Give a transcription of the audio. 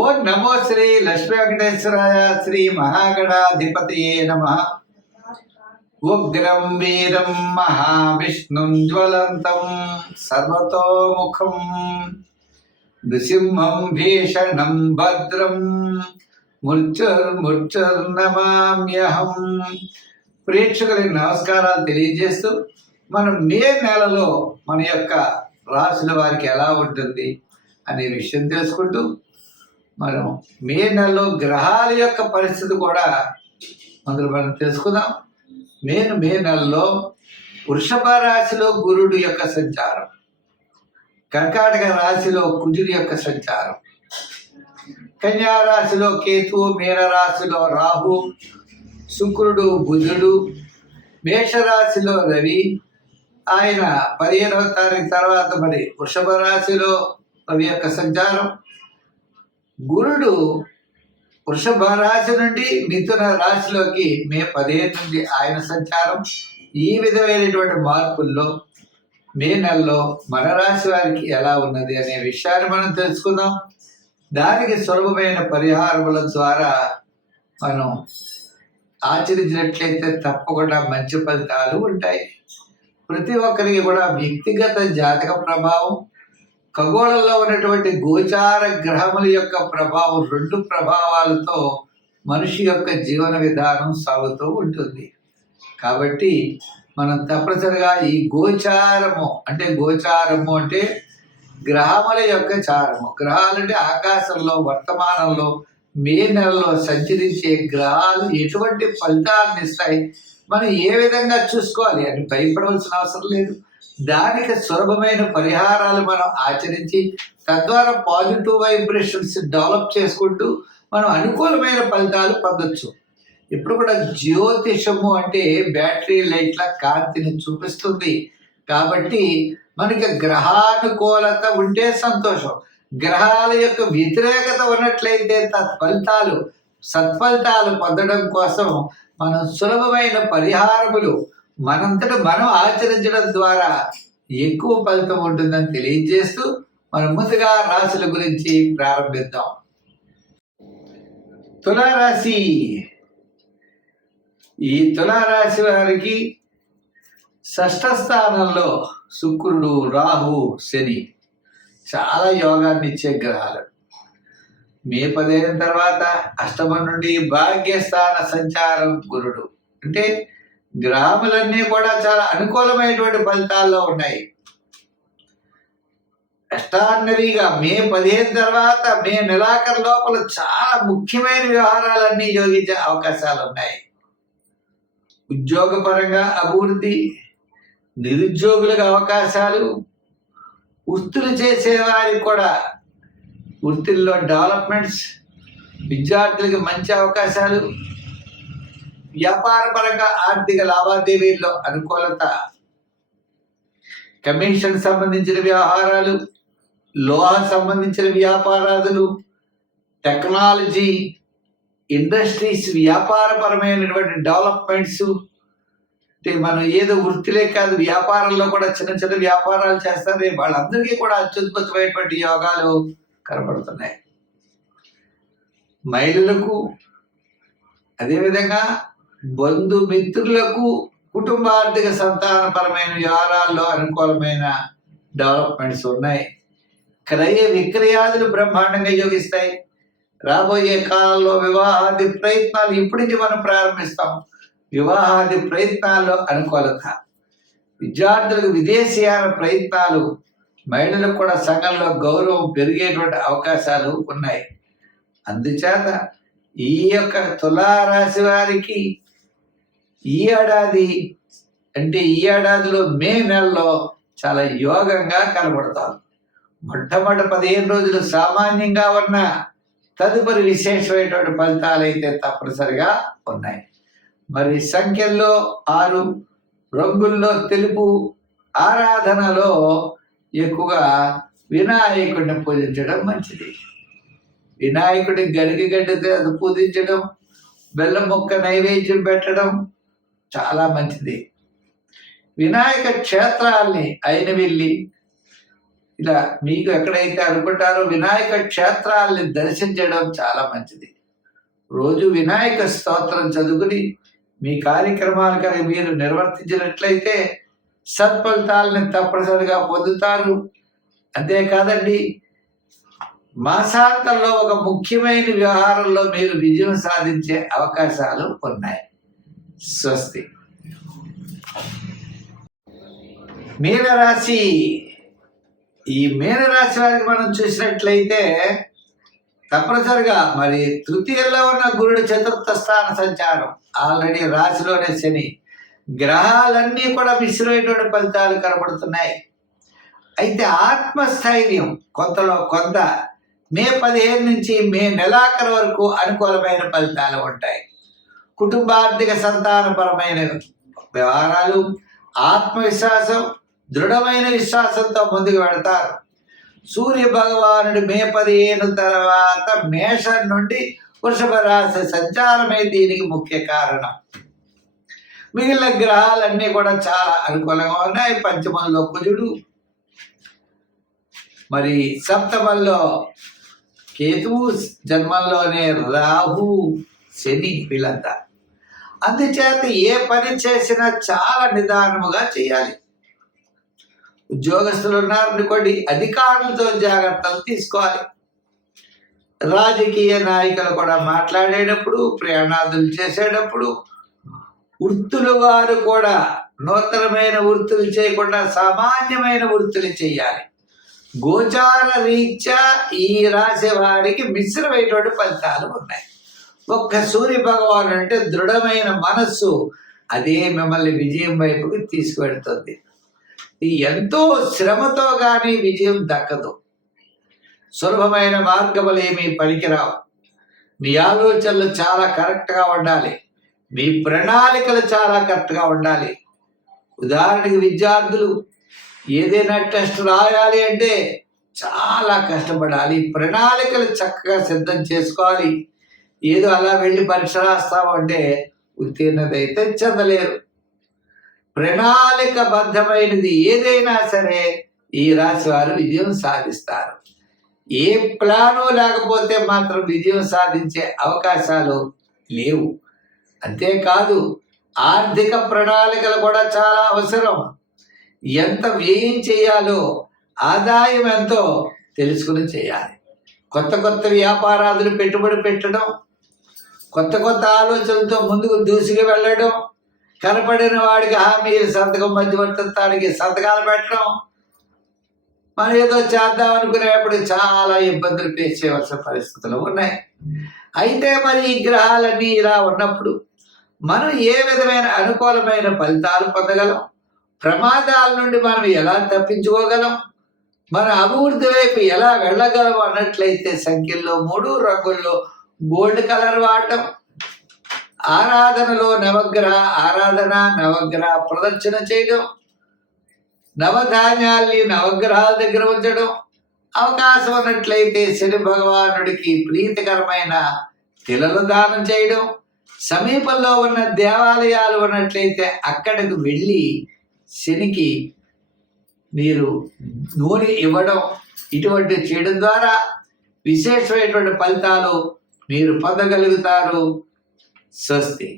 ఓం నమో శ్రీ లక్ష్మీ వెంకటేశ్వరాయ శ్రీ మహాగణాధిపతియే నమః. ఉగ్రం వీరం మహావిష్ణుం జ్వలంతం సర్వతోముఖం నృసింహం భీషణం భద్రం మృత్యుర్నమామ్యహం. ప్రేక్షకులకు నమస్కారాలు తెలియజేస్తూ మనం మే నెలలో మన యొక్క రాశుల వారికి ఎలా ఉంటుంది అనే విషయం తెలుసుకుంటూ మనం మే నెలలో గ్రహాల యొక్క పరిస్థితి కూడా మనం తెలుసుకుందాం. మే నెలలో వృషభ రాశిలో గురుడు యొక్క సంచారం, కర్కాటక రాశిలో కుజుడి యొక్క సంచారం, కన్యా రాశిలో కేతువు, మీన రాశిలో రాహు, శుక్రుడు, బుధుడు, మేషరాశిలో రవి. ఆయన 15వ తారీఖు తర్వాత మరి వృషభ రాశిలో రవి యొక్క సంచారం. గురుడు వృషభ రాశి నుండి మిథున రాశిలోకి మే 15 నుండి ఆయన సంచారం. ఈ విధమైనటువంటి మార్పుల్లో మే నెలలో మన రాశి వారికి ఎలా ఉన్నది అనే విషయాన్ని మనం తెలుసుకుందాం. దానికి సులభమైన పరిహారముల ద్వారా మనం ఆచరించినట్లయితే తప్పకుండా మంచి ఫలితాలు ఉంటాయి. ప్రతి ఒక్కరికి కూడా వ్యక్తిగత జాతక ప్రభావం, ఖగోళంలో ఉన్నటువంటి గోచార గ్రహముల యొక్క ప్రభావం, 2 ప్రభావాలతో మనిషి యొక్క జీవన విధానం సాగుతూ ఉంటుంది. కాబట్టి మనం తప్పనిసరిగా ఈ గోచారము అంటే గ్రహముల యొక్క చారము. గ్రహాలంటే ఆకాశంలో వర్తమానంలో మే నెలలో సంచరించే గ్రహాలు ఎటువంటి ఫలితాలను ఇస్తాయి, మనం ఏ విధంగా చూసుకోవాలి అని భయపడవలసిన అవసరం లేదు. దానికి సులభమైన పరిహారాలు మనం ఆచరించి తద్వారా పాజిటివ్ వైబ్రేషన్స్ డెవలప్ చేసుకుంటూ మనం అనుకూలమైన ఫలితాలు పొందొచ్చు. ఇప్పుడు కూడా జ్యోతిషము అంటే బ్యాటరీ లైట్ల కాంతిని చూపిస్తుంది. కాబట్టి మనకి గ్రహానుకూలత ఉంటే సంతోషం, గ్రహాల యొక్క వ్యతిరేకత ఉన్నట్లయితే సత్ఫలితాలు పొందడం కోసం మనం సులభమైన పరిహారములు మనంతట మనం ఆచరించడం ద్వారా ఎక్కువ ఫలితం ఉంటుందని తెలియజేస్తూ మనం ముందుగా రాశుల గురించి ప్రారంభిద్దాం. తులారాశి. ఈ తులారాశి వారికి 6వ స్థానంలో శుక్రుడు, రాహు, శని చాలా యోగాన్ని ఇచ్చే గ్రహాలు. మే 15 తర్వాత అష్టమం నుండి భాగ్యస్థాన సంచారం గురుడు. అంటే గ్రహములన్నీ కూడా చాలా అనుకూలమైనటువంటి ఫలితాల్లో ఉన్నాయి. ఎక్స్ట్రాడినరీగా మే 15 తర్వాత మే నెలాఖరు లోపల చాలా ముఖ్యమైన వ్యవహారాలన్నీ యోగించే అవకాశాలు ఉన్నాయి. ఉద్యోగపరంగా అభివృద్ధి, నిరుద్యోగులకు అవకాశాలు, వృత్తులు చేసేవారికి కూడా వృత్తుల్లో డెవలప్మెంట్స్, విద్యార్థులకి మంచి అవకాశాలు, వ్యాపార పరంగా ఆర్థిక లావాదేవీల్లో అనుకూలత, కమిషన్ సంబంధించిన వ్యవహారాలు, లోహ సంబంధించిన వ్యాపారాదులు, టెక్నాలజీ, ఇండస్ట్రీస్, వ్యాపారపరమైనటువంటి డెవలప్మెంట్స్. అంటే మనం ఏదో వృత్తిలే కాదు, వ్యాపారంలో కూడా చిన్న చిన్న వ్యాపారాలు చేస్తారు. వాళ్ళందరికీ కూడా అత్యద్భుతమైనటువంటి యోగాలు కనబడుతున్నాయి. మహిళలకు, అదేవిధంగా బంధుమిత్రులకు, కుటుంబార్థిక సంతానపరమైన వ్యవహారాల్లో అనుకూలమైన డెవలప్మెంట్స్ ఉన్నాయి. క్రయ విక్రయాదులు బ్రహ్మాండంగా యోగిస్తాయి. రాబోయే కాలంలో వివాహాది ప్రయత్నాలు ఇప్పటి నుంచి మనం ప్రారంభిస్తాం. వివాహాది ప్రయత్నాల్లో అనుకూలత, విద్యార్థులకు విదేశీయాన ప్రయత్నాలు, మహిళలకు కూడా సంఘంలో గౌరవం పెరిగేటువంటి అవకాశాలు ఉన్నాయి. అందుచేత ఈ యొక్క తులారాశి వారికి ఈ ఏడాదిలో మే నెలలో చాలా యోగంగా కనబడతారు. మొట్టమొదటి 15 రోజులు సామాన్యంగా ఉన్న తదుపరి విశేషమైనటువంటి ఫలితాలు అయితే తప్పనిసరిగా ఉన్నాయి. మరి సంఖ్యల్లో 6, రంగుల్లో తెలుపు, ఆరాధనలో ఎక్కువగా వినాయకుడిని పూజించడం మంచిది. వినాయకుడి గరిగడ్డతో అది పూజించడం, బెల్లం ముక్క నైవేద్యం పెట్టడం చాలా మంచిది. వినాయక క్షేత్రాల్ని అయినవిల్లి, ఇలా మీకు ఎక్కడైతే అనుకుంటారో వినాయక క్షేత్రాలని దర్శించడం చాలా మంచిది. రోజు వినాయక స్తోత్రం చదువుకుని మీ కార్యక్రమాలు కనుక మీరు నిర్వర్తించినట్లయితే సత్ఫలితాలని తప్పనిసరిగా పొందుతారు. అంతేకాదండి, మాసాంతంలో ఒక ముఖ్యమైన వ్యవహారంలో మీరు విజయం సాధించే అవకాశాలు ఉన్నాయి. స్వస్తి. మీనరాశి. ఈ మీనరాశి వారికి మనం చూసినట్లయితే తప్పనిసరిగా మరి తృతీయంలో ఉన్న గురుడు చతుర్థ స్థాన సంచారం, ఆల్రెడీ రాశిలోనే శని, గ్రహాలన్నీ కూడా మిశ్రమైనటువంటి ఫలితాలు కనబడుతున్నాయి. అయితే ఆత్మస్థైర్యం కొంతలో కొంత మే 15 నుంచి మే నెలాఖరు వరకు అనుకూలమైన ఫలితాలు ఉంటాయి. కుటుంబార్థిక సంతానపరమైన వ్యవహారాలు, ఆత్మవిశ్వాసం, దృఢమైన విశ్వాసంతో ముందుకు వెళతారు. సూర్య భగవానుడు మే 15 తర్వాత మేషం నుండి వృషభ రాశి సంచారమే దీనికి ముఖ్య కారణం. మిగిలిన గ్రహాలన్నీ కూడా చాలా అనుకూలంగా ఉన్నాయి. పంచమంలో కుజుడు, మరి సప్తమంలో కేతువు, జన్మంలోనే రాహు, శని, వీళ్ళంతా. అందుచేత ఏ పని చేసినా చాలా నిదానముగా చేయాలి. ఉద్యోగస్తులు ఉన్నారనుకోండి, అధికారులతో జాగ్రత్తలు తీసుకోవాలి. రాజకీయ నాయకులు కూడా మాట్లాడేటప్పుడు, ప్రయాణాదులు చేసేటప్పుడు, వృత్తుల వారు కూడా నూతనమైన వృత్తులు చేయకుండా సామాన్యమైన వృత్తులు చేయాలి. గోచార రీత్యా ఈ రాశి వారికి మిశ్రమైనటువంటి ఫలితాలు ఉన్నాయి. ఒక్క సూర్య భగవాన్ అంటే దృఢమైన మనస్సు, అదే మిమ్మల్ని విజయం వైపుకి తీసుకువెడుతుంది. ఎంతో శ్రమతో కానీ విజయం దక్కదు. సులభమైన మార్గములు ఏమీ పనికిరావు. మీ ఆలోచనలు చాలా కరెక్ట్గా ఉండాలి. మీ ప్రణాళికలు చాలా కరెక్ట్గా ఉండాలి. ఉదాహరణకి విద్యార్థులు ఏదైనా టెస్ట్ రాయాలి అంటే చాలా కష్టపడాలి. ప్రణాళికలు చక్కగా సిద్ధం చేసుకోవాలి. ఏదో అలా వెళ్ళి పరీక్ష రాస్తామంటే ఉత్తీర్ణత అయితే చెందలేరు. ప్రణాళికబద్ధమైనది ఏదైనా సరే ఈ రాశి వారు విజయం సాధిస్తారు. ఏ ప్లాను లేకపోతే మాత్రం విజయం సాధించే అవకాశాలు లేవు. అంతేకాదు, ఆర్థిక ప్రణాళికలు కూడా చాలా అవసరం. ఎంత వ్యయం చేయాలో, ఆదాయం ఎంతో తెలుసుకుని చేయాలి. కొత్త కొత్త వ్యాపారాదులు పెట్టుబడి పెట్టడం, కొత్త కొత్త ఆలోచనలతో ముందుకు దూసుకు వెళ్ళడం, కనపడిన వాడికి హామీలు సంతకం మధ్యవర్తిత్వానికి సంతకాలు పెట్టడం, మనం ఏదో చేద్దాం అనుకునేప్పుడు చాలా ఇబ్బందులు ఫేస్ చేయవలసిన పరిస్థితులు ఉన్నాయి. అయితే మరి ఈ గ్రహాలన్నీ ఇలా ఉన్నప్పుడు మనం ఏ విధమైన అనుకూలమైన ఫలితాలు పొందగలం? ప్రమాదాల నుండి మనం ఎలా తప్పించుకోగలం? మన అభివృద్ధి వైపు ఎలా వెళ్ళగలం అన్నట్లయితే సంఖ్యల్లో 3 రంగుల్లో గోల్డ్ కలర్ వాడటం, ఆరాధనలో నవగ్రహ ప్రదర్శన చేయడం, నవధాన్యాల్ని నవగ్రహాల దగ్గర ఉంచడం, అవకాశం ఉన్నట్లయితే శని భగవానుడికి ప్రీతికరమైన తిలలు దానం చేయడం, సమీపంలో ఉన్న దేవాలయాలు ఉన్నట్లయితే అక్కడికి వెళ్ళి శనికి మీరు నూనె ఇవ్వడం, ఇటువంటి చేయడం ద్వారా విశేషమైనటువంటి ఫలితాలు మీరు పొందగలుగుతారు. స్వస్తి.